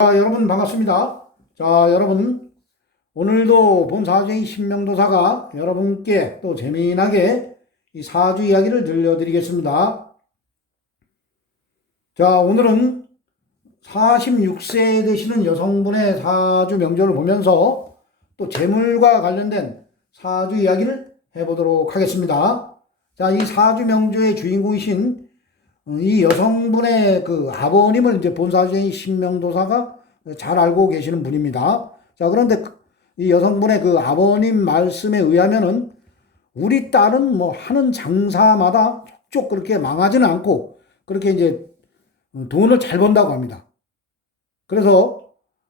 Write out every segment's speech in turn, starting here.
자, 여러분 반갑습니다. 자, 여러분 오늘도 본사주의 신명도사가 여러분께 또 재미나게 이 사주 이야기를 들려드리겠습니다. 자, 오늘은 46세 되시는 여성분의 사주 명절을 보면서 또 재물과 관련된 사주 이야기를 해보도록 하겠습니다. 자, 이 사주 명조의 주인공이신 어, 이 여성분의 그 아버님을 이제 본사주의 신명도사가 잘 알고 계시는 분입니다. 자, 그런데 그- 이 여성분의 그 아버님 말씀에 의하면은 우리 딸은 뭐 하는 장사마다 쭉 그렇게 망하지는 않고 그렇게 이제 어, 돈을 잘 번다고 합니다. 그래서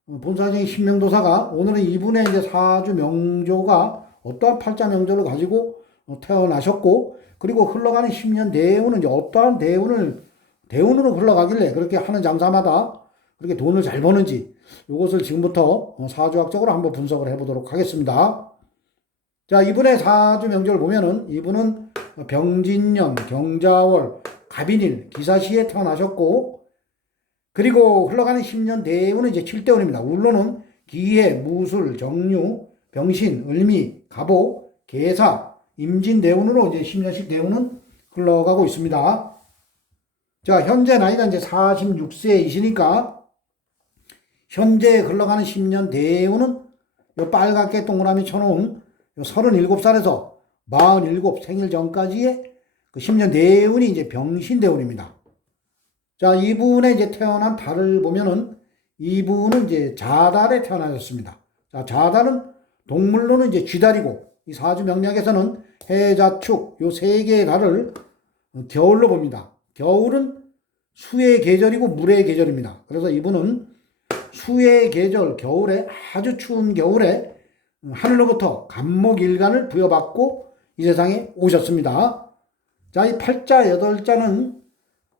어, 본사주의 신명도사가 오늘은 이분의 이제 사주 명조가 어떠한 팔자 명조를 가지고 어, 태어나셨고 그리고 흘러가는 10년 대운은 이제 어떠한 대운을 대운으로 흘러가길래 그렇게 하는 장사마다 그렇게 돈을 잘 버는지 이것을 지금부터 어, 사주학적으로 한번 분석을 해보도록 하겠습니다. 자, 이분의 사주 명절을 보면은 이분은 병진년, 경자월, 갑인일, 기사시에 태어나셨고 그리고 흘러가는 10년 대운은 이제 7대운입니다. 울로는 기해, 무술, 정유, 병신, 을미, 갑오, 계사, 임진 대운으로 이제 10년씩 대운은 흘러가고 있습니다. 자, 현재 나이가 이제 46세이시니까 현재 흘러가는 10년 대운은 요 빨갛게 동그라미 쳐놓은 요 37살에서 47 생일 전까지의 그 10년 대운이 이제 병신 대운입니다. 자, 이분의 이제 태어난 달을 보면은 이분은 이제 자달에 태어나셨습니다. 자, 자달은 동물로는 이제 쥐달이고 이 사주 명략에서는 해자 축 요 세 개의 달을 겨울로 봅니다. 겨울은 수의 계절이고 물의 계절입니다. 그래서 이분은 수의 계절 겨울에 아주 추운 겨울에 하늘로부터 간목일간을 부여받고 이 세상에 오셨습니다. 자, 이 팔자 여덟자는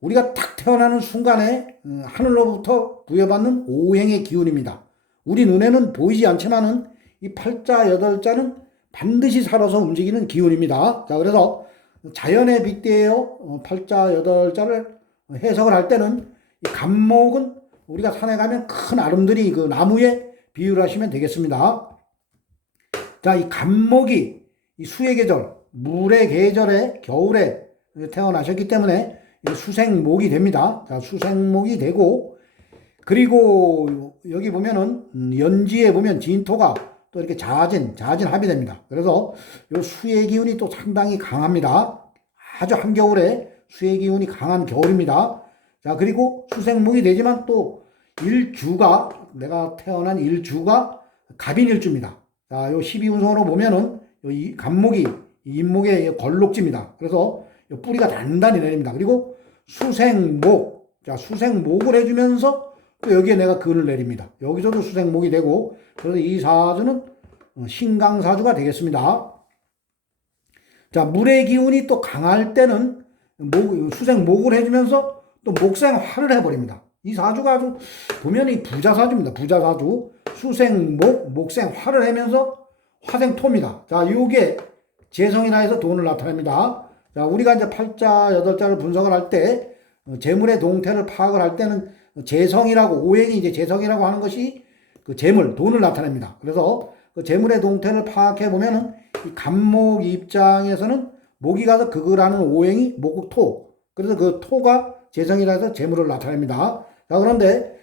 우리가 탁 태어나는 순간에 어, 하늘로부터 부여받는 오행의 기운입니다. 우리 눈에는 보이지 않지만은 이 팔자 여덟자는 반드시 살아서 움직이는 기운입니다. 자, 그래서 자연에 빗대어 어, 팔자 여덟자를 해석을 할 때는 이 간목은 우리가 산에 가면 큰 아름드리 그 나무에 비유를 하시면 되겠습니다. 자, 이 간목이 이 수의 계절, 물의 계절에 겨울에 태어나셨기 때문에 이 수생목이 됩니다. 자, 수생목이 되고 그리고 여기 보면은 음, 연지에 보면 진토가 또 이렇게 자진, 자진 합이 됩니다. 그래서 요 수의 기운이 또 상당히 강합니다. 아주 한겨울에 수의 기운이 강한 겨울입니다. 자, 그리고 수생목이 되지만 또 일주가, 내가 태어난 일주가 갑인일주입니다. 자, 요 12운성으로 보면은 요이 간목이 이 인목의 걸록지입니다. 그래서 요 뿌리가 단단히 내립니다. 그리고 수생목, 자, 수생목을 해주면서 또 여기에 내가 근을 내립니다. 여기서도 수생목이 되고, 그래서 이 사주는 어, 신강사주가 되겠습니다. 자, 물의 기운이 또 강할 때는 목, 수생목을 해주면서 또 목생화를 해버립니다. 이 사주가 아주 보면 이 부자사주입니다. 부자사주. 수생목, 목생화를 하면서 화생토입니다. 자, 요게 재성이나 해서 돈을 나타냅니다. 자, 우리가 이제 팔자, 여덟자를 분석을 할 때, 어, 재물의 동태를 파악을 할 때는 재성이라고, 오행이 이제 재성이라고 하는 것이 그 재물, 돈을 나타냅니다. 그래서 그 재물의 동태를 파악해 보면은 이 간목 입장에서는 목이 가서 극을 하는 오행이 목토. 그래서 그 토가 재성이라 해서 재물을 나타냅니다. 자, 그런데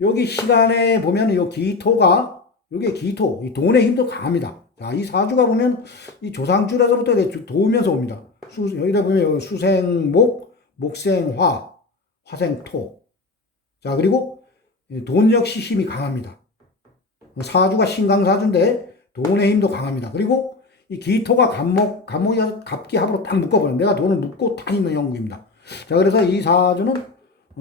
여기 시간에 보면 이 기토가, 이게 기토, 이 돈의 힘도 강합니다. 자, 이 사주가 보면 이 조상줄에서부터 도우면서 옵니다. 수, 여기다 보면 수생목, 목생화, 화생토. 자, 그리고 이돈 역시 힘이 강합니다. 사주가 신강사주인데 돈의 힘도 강합니다. 그리고 이 기토가 갑목, 갑목이 갑기합으로 딱 묶어버려요. 내가 돈을 묶고 다니는 영국입니다. 자, 그래서 이 사주는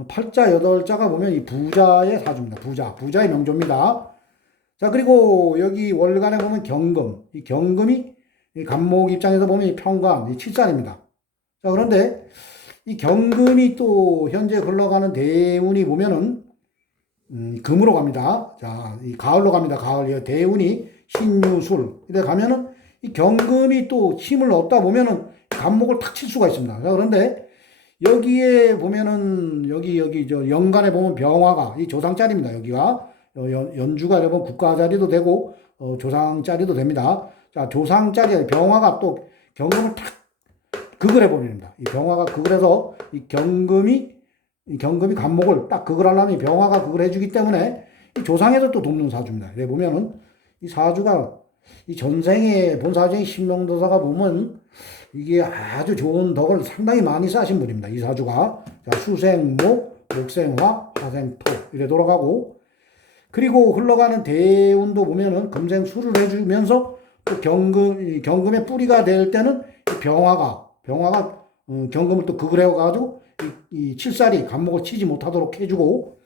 팔자, 여덟자가 보면 이 부자의 사주입니다. 부자, 부자의 명조입니다. 자, 그리고 여기 월간에 보면 경금, 이 경금이 이 간목 입장에서 보면 이 평관, 이 칠산입니다. 자, 그런데 이 경금이 또 현재 흘러가는 대운이 보면은 음, 금으로 갑니다. 자, 이 가을로 갑니다. 가을. 이 대운이 신유술. 이래 가면은 이 경금이 또 힘을 얻다 보면은 간목을 탁 칠 수가 있습니다. 자, 그런데 여기에 보면은 여기 여기 저 연간에 보면 병화가 이 조상짤입니다. 여기가 어, 연, 연주가 여러분 국가 자리도 되고 어, 조상 자리도 됩니다. 자 조상 자리 병화가 또 경금을 탁 극을 해버립니다. 이 병화가 극을 해서 이 경금이 이 경금이 간목을 딱 극을 하려면 이 병화가 극을 해주기 때문에 이 조상에서 또 돕는 사주입니다. 이래 보면은 이 사주가 이 전생에 본 사주의 신명도사가 보면 이게 아주 좋은 덕을 상당히 많이 쌓으신 분입니다. 이 사주가 자, 수생목, 목생화, 화생토 이래 돌아가고 그리고 흘러가는 대운도 보면은 금생 수를 해주면서 또 경금 이 경금의 뿌리가 될 때는 이 병화가 병화가 어, 경금을 또 극을 해가지고 이, 이 칠살이 간목을 치지 못하도록 해주고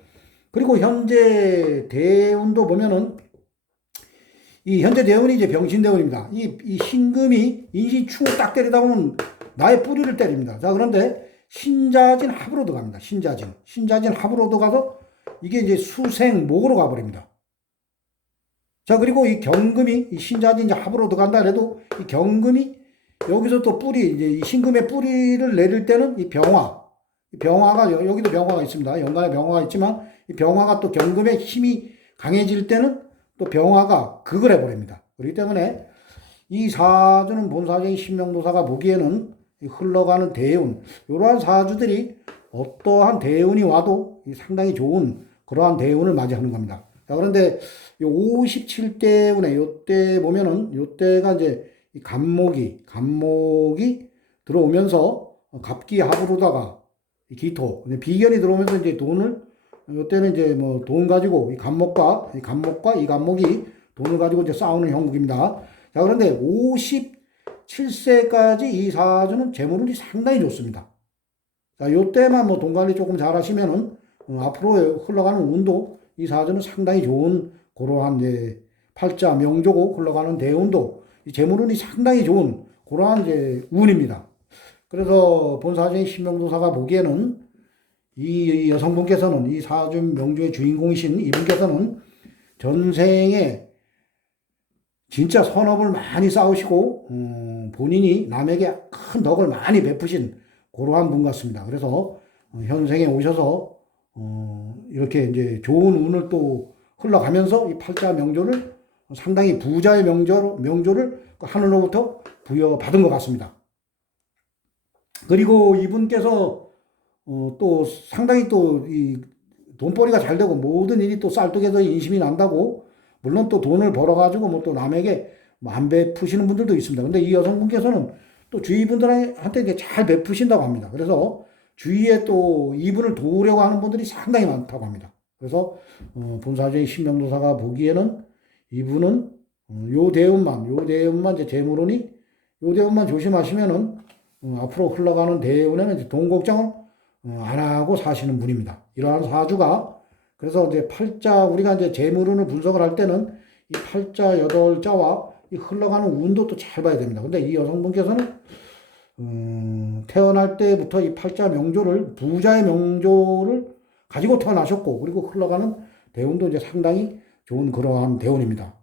그리고 현재 대운도 보면은 이 현재 대운이 이제 병신대운입니다. 이, 이 신금이 인신충을 딱 때리다 보면 나의 뿌리를 때립니다. 자, 그런데 신자진 합으로 들어갑니다. 신자진. 신자진 합으로 들어가서 이게 이제 수생 목으로 가버립니다. 자, 그리고 이 경금이, 이 신자진 합으로 들어간다 그래도 이 경금이 여기서 또 뿌리, 이제 이 신금의 뿌리를 내릴 때는 이 병화. 이 병화가, 여- 여기도 병화가 있습니다. 연간에 병화가 있지만 이 병화가 또 경금의 힘이 강해질 때는 또 병화가 극을 해버립니다. 그렇기 때문에 이 사주는 본사적인 신명도사가 보기에는 이 흘러가는 대운, 이러한 사주들이 어떠한 대운이 와도 이 상당히 좋은 그러한 대운을 맞이하는 겁니다. 자, 그런데 57대운에 요때 보면은 요때가 이제 이 간목이, 간목이 들어오면서 갑기 합으로다가 이 기토, 비견이 들어오면서 이제 돈을 이때는 이제 뭐 돈 가지고 이 간목과 이 간목과 이 간목이 돈을 가지고 이제 싸우는 형국입니다. 자 그런데 57세까지 이 사주는 재물운이 상당히 좋습니다. 자 요때만 뭐 돈 관리 조금 잘하시면은 어, 앞으로 흘러가는 운도 이 사주는 상당히 좋은 그러한 이제 팔자 명조고 흘러가는 대운도 이 재물운이 상당히 좋은 그러한 이제 운입니다. 그래서 본사주의 신명도사가 보기에는 이 여성분께서는 이 사주 명주의 주인공이신 이분께서는 전생에 진짜 선업을 많이 쌓으시고 음, 본인이 남에게 큰 덕을 많이 베푸신 그러한 분 같습니다. 그래서 어, 현생에 오셔서 어, 이렇게 이제 좋은 운을 또 흘러가면서 이 팔자 명조를 상당히 부자의 명조 명조를 그 하늘로부터 부여받은 것 같습니다. 그리고 이분께서 어, 또 상당히 또 이 돈벌이가 잘 되고 모든 일이 또 쌀떡에서 인심이 난다고 물론 또 돈을 벌어가지고 뭐 또 남에게 뭐안 베푸시는 분들도 있습니다. 근데 이 여성분께서는 또 주위 분들한테 이제 잘 베푸신다고 합니다. 그래서 주위에 또 이분을 도우려고 하는 분들이 상당히 많다고 합니다. 그래서 어, 본사주의 신명도사가 보기에는 이분은 어, 요 대운만 요 대운만 이제 재물운이 요 대운만 조심하시면은 어, 앞으로 흘러가는 대운에는 이제 돈 걱정을 어, 안 하고 사시는 분입니다. 이러한 사주가 그래서 이제 팔자 우리가 이제 재물운을 분석을 할 때는 이 팔자 여덟 자와 이 흘러가는 운도 또 잘 봐야 됩니다. 근데 이 여성분께서는 음, 태어날 때부터 이 팔자 명조를 부자의 명조를 가지고 태어나셨고 그리고 흘러가는 대운도 이제 상당히 좋은 그러한 대운입니다.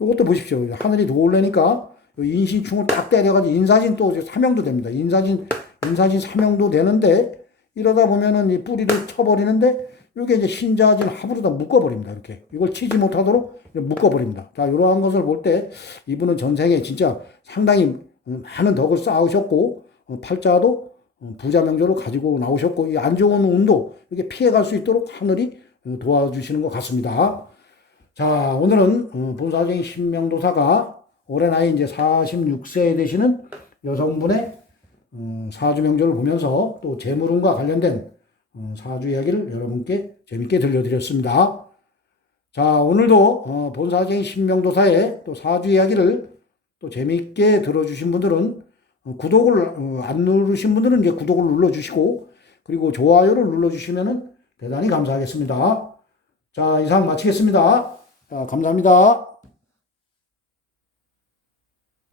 이것도 보십시오. 하늘이 도울래니까 인신충을 딱 때려가지고 인사진 또 사명도 됩니다. 인사진 인사진 사명도 되는데 이러다 보면은 이 뿌리를 쳐버리는데 이게 이제 신자진 합으로 다 묶어버립니다. 이렇게 이걸 치지 못하도록 묶어버립니다. 자 이러한 것을 볼 때 이분은 전생에 진짜 상당히 많은 덕을 쌓으셨고 어, 팔자도 어, 부자 명조를 가지고 나오셨고 이 안 좋은 운도 이렇게 피해갈 수 있도록 하늘이 어, 도와주시는 것 같습니다. 자 오늘은 어, 본사적인 신명도사가 올해 나이 이제 46세 되시는 여성분의 어, 사주 명조를 보면서 또 재물운과 관련된 어, 사주 이야기를 여러분께 재밌게 들려드렸습니다. 자, 오늘도 어, 본사적인 신명도사의 또 사주 이야기를 또 재밌게 들어주신 분들은 어, 구독을 어, 안 누르신 분들은 이제 구독을 눌러주시고 그리고 좋아요를 눌러주시면 대단히 감사하겠습니다. 자, 이상 마치겠습니다. 자, 감사합니다.